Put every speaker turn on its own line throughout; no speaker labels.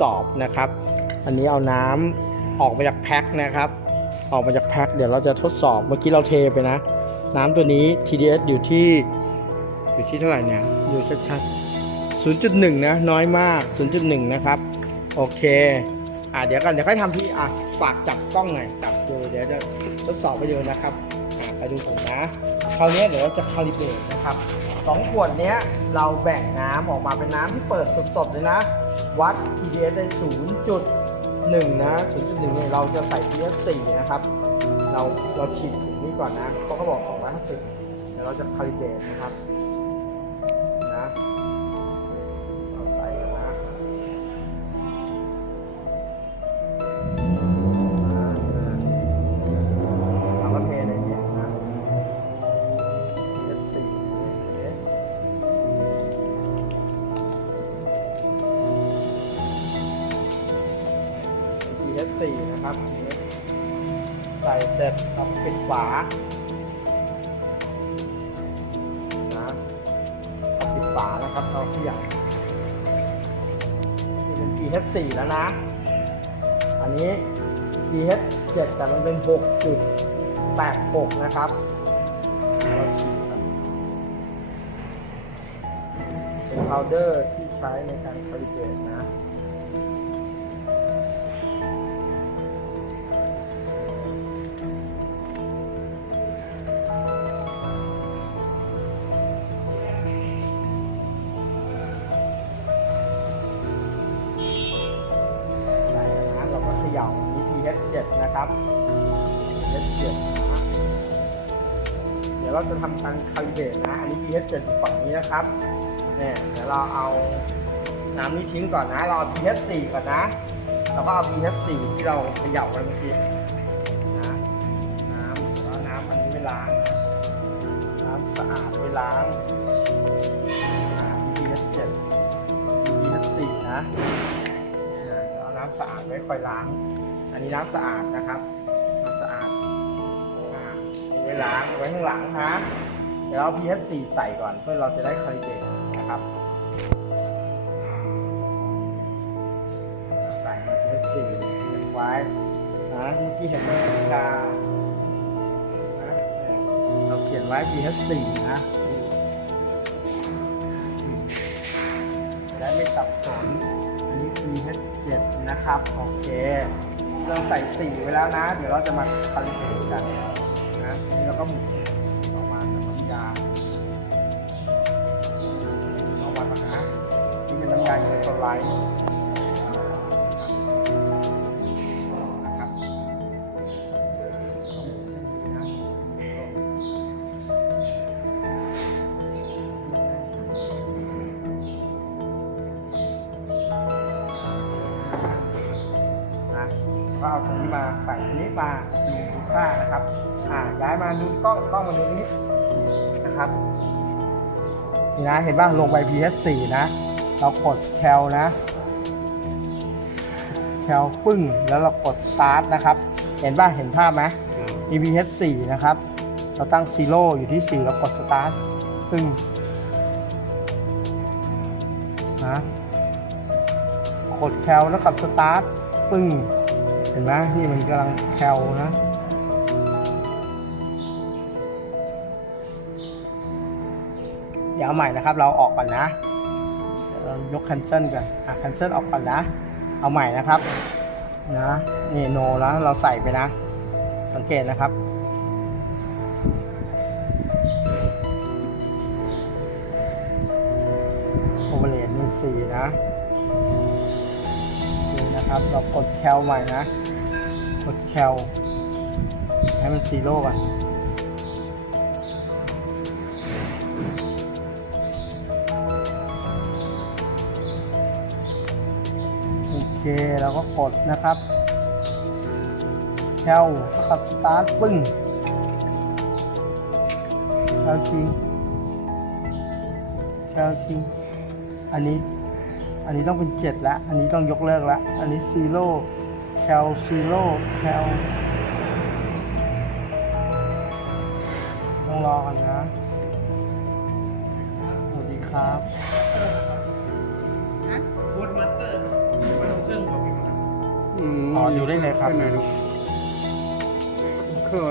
สอบนะครับ อันนี้เอาน้ำออกมาจากแพ็คนะครับ ออกมาจากแพ็คเดี๋ยวเราจะทดสอบเมื่อกี้เราเทไปนะ น้ำตัวนี้ TDS อยู่ที่อยู่ที่เท่าไหร่เนี่ยดูชัดๆ0.1 นะน้อยมาก 0.1 นะครับ โอเคอะเดี๋ยวกันเดี๋ยวค่อยทำที่อะฝากจับกล้องหน่อยจับดูเดี๋ยวจะทดสอบไปดูนะครับอะไปดูผมนะคราวนี้เดี๋ยวเราจะคาลิเบรตนะครับสองขวดนี้เราแบ่งน้ำออกมาเป็นน้ำที่เปิดสดๆเลยนะ วัด TDS ได้ 0.1 นะ 0.1 เนี่ยเราจะใส่ TDS 4 นะครับ เราเราฉีดถึงนี้ก่อนนะเพราะเขาบอก 250เดี๋ยวเราจะคาลิเบรตนะครับ ใส่เสร็จเปิดฝานะเปิดฝานะครับเราที่ใหญ่นี่เป็น PS 4แล้วนะ อันนี้ PS 7แต่มันเป็น 6.86 นะครับเราฉีดกันเป็นพาวเดอร์ที่ใช้ในการคาลิเบรตนะ ครับ pH 7นะเดี๋ยวเราจะทำการคาลิเบรตนะ อันนี้ pH 7อยู่ฝั่งนี้นะครับเนี่ยเดี๋ยวเราเอาน้ำนี้ทิ้งก่อนนะ เราเอา pH 4ก่อนนะแล้วก็เอา pH 4ที่เราเขย่ากันเมื่อกี้นะน้ำแล้วน้ำอันนี้ไปล้างนะน้ำสะอาดไปล้าง pH 7 pH 4นะอ่เอาน้ำสะอาดไว้คอยล้าง นนี้น้ำสะอาดนะครับน้ำสะอาดอาเอาไว้ล้างเอาไว้ข้างหลังนะเดี๋ยวเอา pH 4ใส่ก่อนเพื่อเราจะได้คาลิเบรตนะครับใส่ pH 4เก็บไว้นะเมื่อกี้เห็นเป็นสีกานะเราเขียนไว้ pH 4นะจะได้ไม่สับสนอันนี้ pH 7นะครับ โอเค เราใส่สีไว้แล้วนะ เดี๋ยวเราจะมาคาลิเบรตกันนะทีนี้เราก็หมุนออกมาจากน้ำยาออกมาก่อนนะนี่เป็นน้ำยาอิเล็กโทรไลท์ เอาตรงนี้มาใส่ตรงนี้มาดูดูค่านะครับ อ่าย้ายมาดูกล้องกล้องมาดูนี้นะครับนี่นะเห็นป่ะลงไป pH 4นะ เรากดแคลนะแคลปึ้งแล้วเรากด start นะครับ เห็นป่ะเห็นภาพไหมมี pH 4นะครับ เราตั้ง zero อยู่ที่ 4 เรากด start ปึ้งนะกดแคลแล้วกับ start ปึ้ง เห็นไหมนี่มันกำลังแคลนะ เดี๋ยวเอาใหม่นะครับ เราออกก่อนนะเรายก cancel ก่อนอะ cancel ออกก่อนนะ เอาใหม่นะครับนะนี่ no แล้วเราใส่ไปนะ สังเกตนะครับโอเวอร์เลนนี่สี่นะนี่นะครับ เรากดแคลใหม่นะ กดแคลให้มันซีโร่ก่อนโอเคเราก็กดนะครับแคลกับสตาร์ทปึ้งแคลจริงแคลจริงอันนี้อันนี้ต้องเป็นเจ็ดล้วอันนี้ต้องยกเลิกล้วอันนี้ซีโร่ ลซีโร่แคลต้องรอกันนะ สวัสดีครับ
ฮะ
ส
ฟูดมาสเตอร์ครับมาลงเครื่องบวกอีกครับ
อ๋อดูได้เลยครับ
ข้างในดูคือ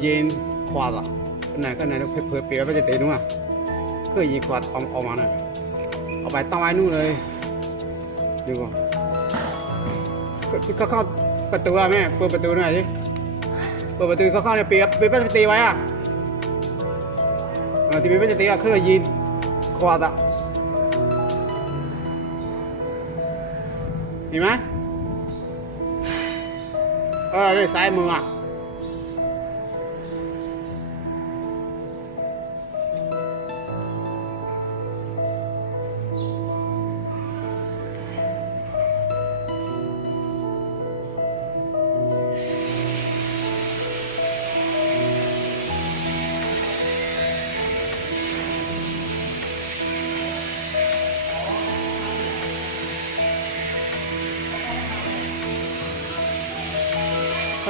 เย็นขวาดอะข้างในข้างในดูเพื่อเปรียวไปจะเตะนู่นอะคือยีขวาดออกออกมาหน่อยเอาไปตั้งไว้นู่นเลยดูก่อน เขาเข้าประตูอะแม่เปิดประตูหน่อยสิเปิดประตูเข้าเข้าเนี่ยเปียบเปียบไปตีไว้อะเออตีเปียบไปจะตีอะคือยีนขวาดอะเห็นไหมเออนี่ซ้ายมืออะ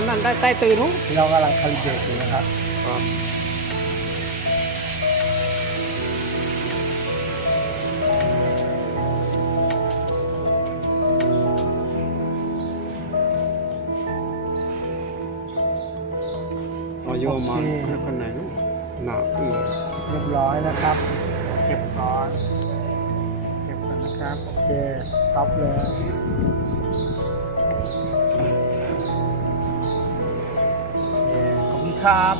ตอนนั้นได้ใต้ตื่นนู้น
เรากำลังคาลิเบรตอยู่นะครับ
อ๋อโยมมาข้างในนู้นหนาอือ
เรียบร้อยนะครับ เก็บก่อน เก็บก่อนนะครับ โอเคตอบเลย ครับ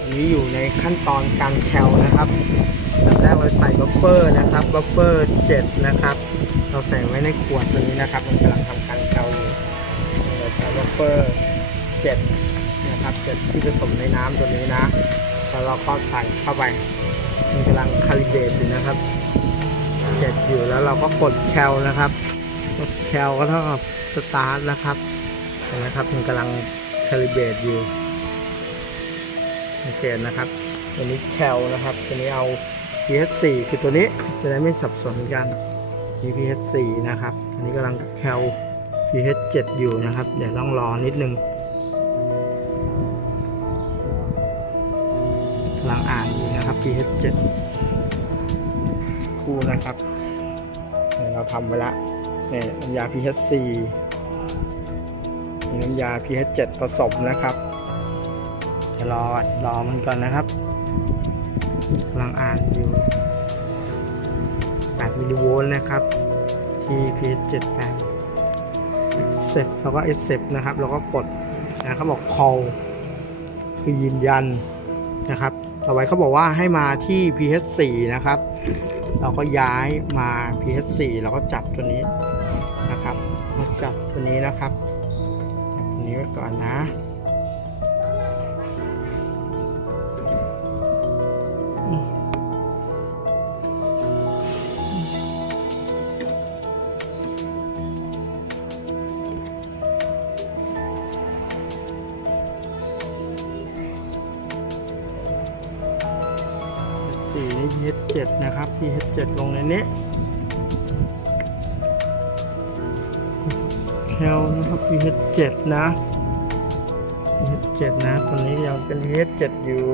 อันนี้อยู่ในขั้นตอนการแคลนะครับอันแรกเราใส่บัฟเฟอร์นะครับบัฟเฟอร์7นะครับ เราใส่ไว้ในขวดตัวนี้นะครับ มันกำลังทำการแคลอยู่เราใส่บัฟเฟอร์7นะครับ7ที่ผสมในน้ำตัวนี้นะแล้วเราก็ใส่เข้าไปมันกำลังคาลิเบรตอยู่นะครับเจ็ดอยู่แล้วเราก็กดแคลนะครับกดแคลก็เท่ากับสตาร์ทนะครับเห็นไหมครับมันกำลัง คาลิเบรตอยู่สังเกตนะครับ ตัวนี้แคลนะครับ ตัวนี้เอา pH 4คือตัวนี้จะได้ไม่สับสนกันมี pH 4นะครับ อันนี้กำลังแคล pH 7อยู่นะครับ เดี๋ยวต้องรอนิดนึงกำลังอ่านอยู่นะครับ pH 7คู่นะครับเนี่ยเราทำไว้ละเนี่ยน้ำยา pH 4มี น้ำยา pH 7ผสมนะครับเดี๋ยวรอรอมันก่อนนะครับกำลังอ่านอยู่8มิลลิโวลต์นะครับ ที่ pH 7แปดเสร็จแล้วก็ S 7นะครับเราก็กดนะเขาบอก call คือยืนยันนะครับต่อไปเขาบอกว่าให้มาที่ pH 4นะครับ เราก็ย้ายมา pH 4เราก็จับตัวนี้นะครับ มาจับตัวนี้นะครับ ก่อนนะสี่นี่ pH 7นะครับ pH 7ลงในนี้แคลนะครับ pH 7นะ 7นะตอนนี้ยังเป็น VS7 อยู่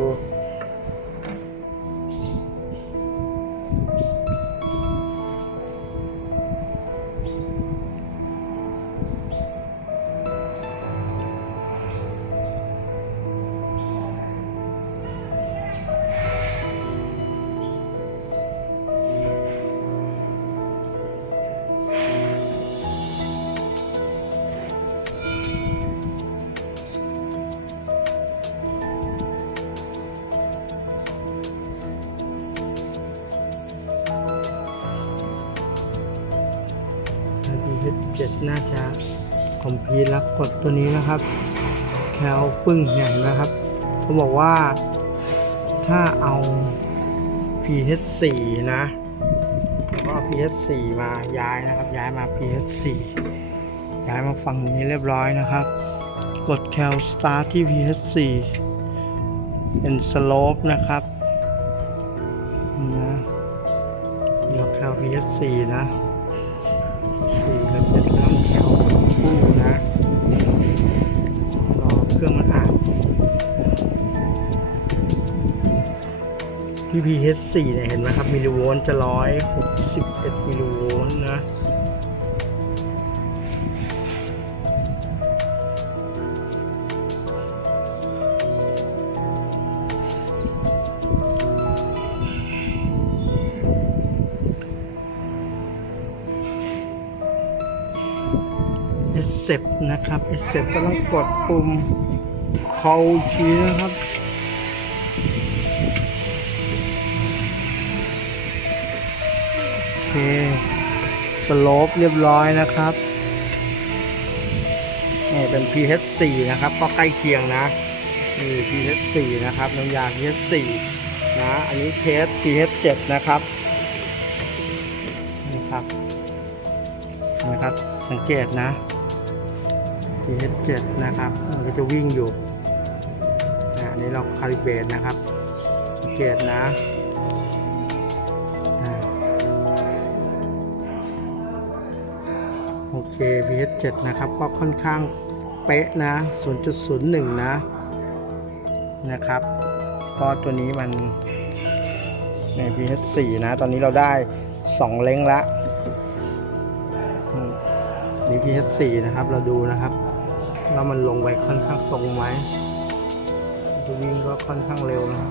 7 น่าจะคอมพีแล้วกดตัวนี้นะครับแคลปึ้งใหญ่นะครับเขาบอกว่าถ้าเอา pH 4นะแล้วก็เอา pH 4มาย้ายนะครับ ย้ายมา pH 4ย้ายมาฝั่งนี้เรียบร้อยนะครับ กดแคลสตาร์ทที่ pH 4เป็นสโลปนะครับนะเดี๋ยวแคล pH 4นะ เจ็ดต้องแถวคู่นะรอเครื่องมันอ่าน p ที่ pH 4 เนี่ยเห็นไหมครับมิลลิโวลต์จะร้อยหกสิบเอ็ดมิลลิโวลต์นะ เสเซปนะครับเอสเซปกำลังกดปุ่ม call ชีนะครับโอเคสโลปเรียบร้อยนะครับนี่เป็น pH 4 นะครับ ก็ใกล้เคียงนะนี่ pH 4 นะครับน้ำยา pH 4 นะอันนี้เทส pH 7 นะครับนี่ครับเห็นะครับสังเกตนะ pH 7 นะครับ มันก็จะวิ่งอยู่อันนี้เราคาลิเบรตนะครับสังเกตนะอ่าโอเค pH 7 นะครับ ก็ค่อนข้างเป๊ะนะ 0.01 นะนะครับก็ตัวนี้มันใน pH 4 นะ ตอนนี้เราได้ 2 เล้งละนี่ pH 4 นะครับ เราดูนะครับ ว่ามันลงไปค่อนข้างตรงไหมตัววิ่งก็ค่อนข้างเร็วนะครับ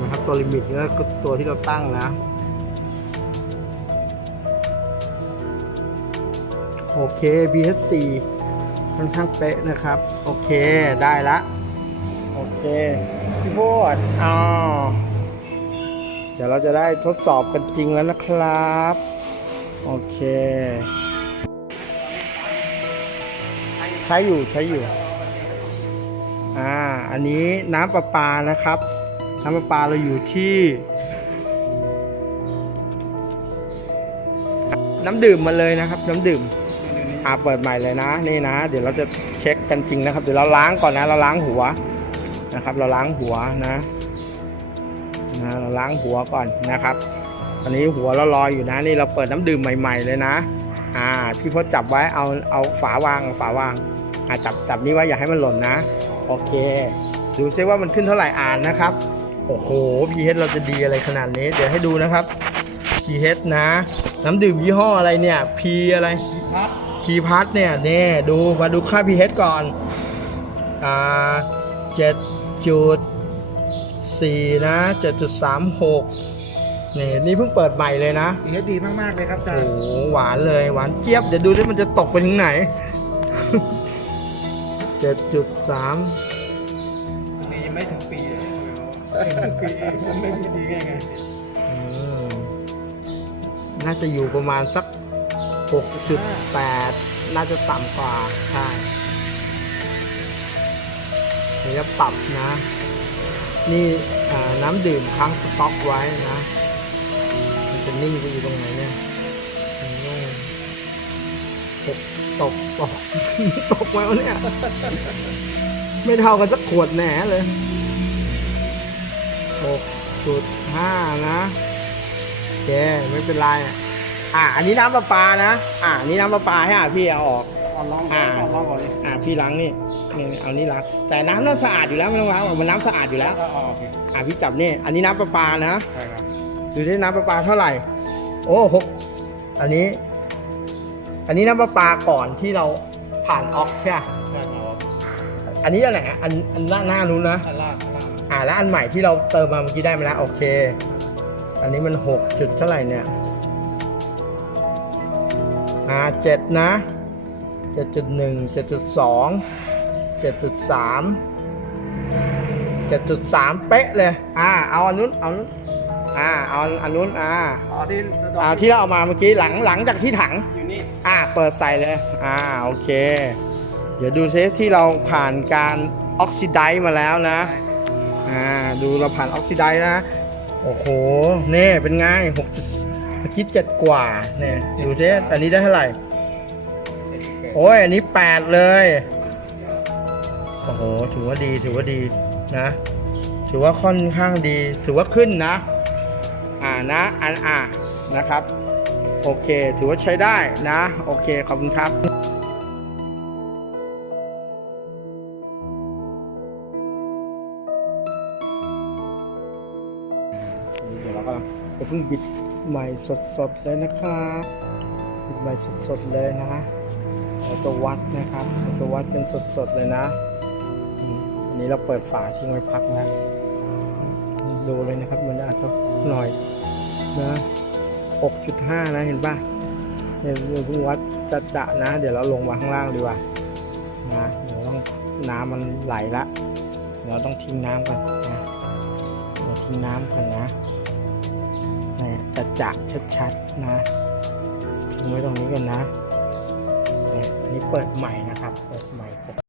นะครับตัวลิมิตนี่ก็ตัวที่เราตั้งนะโอเค BH4 ค่อนข้างเป๊ะนะครับ โอเคได้ละ โอเค พี่พูดอ๋อ ดี๋ยวเราจะได้ทดสอบกันจริงแล้วนะครับ โอเค ใช้อยู่ใช้อยู่ อ่า อันนี้น้ำประปานะครับ น้ำประปาเราอยู่ที่ น้ำดื่มมาเลยนะครับ น้ำดื่มอ่าเปิดใหม่เลยนะ นี่นะ เดี๋ยวเราจะเช็คกันจริงนะครับ เดี๋ยวเราล้างก่อนนะ เราล้างหัวนะครับ เราล้างหัวนะ นะเราล้างหัวก่อนนะครับตอนนี้หัวเราลอยอยู่นะนี่เราเปิดน้ำดื่มใหม่ ๆ เลยนะอ่าพี่พจน์จับไว้เอาเอาฝาวางฝาวางอ่าจับจับนี้ไว้อย่าให้มันหล่นนะ โอเค ดูซิว่ามันขึ้นเท่าไหร่อ่านนะครับโอ้โห pH เเราจะดีอะไรขนาดนี้ เดี๋ยวให้ดูนะครับ pH นะ น้ำดื่มยี่ห้ออะไรเนี่ย P อะไร
พี
พัทเนี่ยเนี่ยดูมาดูค่า pH ก่อนอ่าเจ็ดจุด สี่นะเจ็ดจุดสามหกนี่นี่เพิ่งเปิดใหม่เลยนะ
ดีดีมากๆเลยครับอาจาร
โอ้
ย์
โหหวานเลยหวานเจี๊ยบ เดี๋ยวดูดิมันจะตกไปถึงไหนเจ็ดจุดสาม
ปียังไม่ถึงปีเลยถึงปีมันไม่ดีไงไง
น่าจะอยู่ประมาณสักหกจุดแปดน่าจะต่ำกว่า ใช่เดี๋ยวจะปรับนะ นี่น้ำดื่มค้างสต็อกไว้นะมันจะนิ่งไปอยู่ตรงไหนเนี่ยตกตกตกตกไว้วะเนี่ย ไม่เท่ากันสักขวดแหน่เลยหกจุดห้านะโอเคไม่เป็นไรอะอะอันนี้น้ำประปานะ อะอันนี้น้ำประปาให้อะพี่เอาออก
เอาลอง
อ่า
ลองลองก่อนเลย
อะพี่ล้างนี่นี่นี่เอานี่ล้างแต่น้ำน่าสะอาดอยู่แล้วไม่ต้องล้างหรอกมันน้ำสะอาดอยู่แล้ว
ก็เอาโอเค
อะพี่จับนี่อันนี้น้ำประปานะ
ใช่ครับ
ดูที่น้ำประปาเท่าไหร่ โอ้หกอันนี้ อันนี้น้ำประปาก่อนที่เราผ่านออกใช่ไหม
ได้เอา
อันนี้อันไหนอันอันหน้าหน้านู้นนะ
อันล่างอันล่าง
อ่าแล้วอันใหม่ที่เราเติมมาเมื่อกี้ได้มาแล้วโอเค อันนี้มันหกจุดเท่าไหร่เนี่ยอ่าเจ็ดนะ เจ็ดจุดหนึ่งเจ็ดจุดสองเจ็ดจุดสามเจ็ดจุดสามเป๊ะเลย อ่า เอาอันนู้น เอานู้น อ่า เอาอันนู้น อ่า
อ๋อที่
อ่า ที่เราเอามาเมื่อกี้หลังหลังจากที่ถัง
อยู่นี่
อ่า เปิดใส่เลย อ่า โอเค เดี๋ยวดูซิที่เราผ่านการออกซิไดซ์มาแล้วนะ อ่า ดูเราผ่านออกซิไดซ์นะ โอ้โห นี่เป็นไงหกจุดเมื่อกี้เจ็ดกว่า เนี่ย ดูซิอันนี้ได้เท่าไหร่ โอ้ยอันนี้แปดเลย โอ้โห ถือว่าดีถือว่าดีนะ ถือว่าค่อนข้างดี ถือว่าขึ้นนะ อ่านะอันอ่านะครับ โอเค ถือว่าใช้ได้นะ โอเค ขอบคุณครับเดี๋ยวเราก็จะเพิ่งบิดใหม่สดๆเลยนะครับบิดใหม่สดๆเลยนะ เราจะวัดนะครับเราจะวัดกันสดๆเลยนะอันนี้เราเปิดฝาทิ้งไว้พักนะดูเลยนะครับมันอาจจะหน่อยนะ6.5 นะเห็นป่ะเดี๋ยเพิ่งวัดจะจะนะ เดี๋ยวเราลงมาข้างล่างดีกว่านะเดี๋ยวต้องน้ำมันไหลละเราต้องทิ้งน้ำก่อนนะเดี๋ยวทิ้งน้ำก่อนนะนี่จะจะชัดๆนะทิ้งไว้ตรงนี้กันนะ นี่เปิดใหม่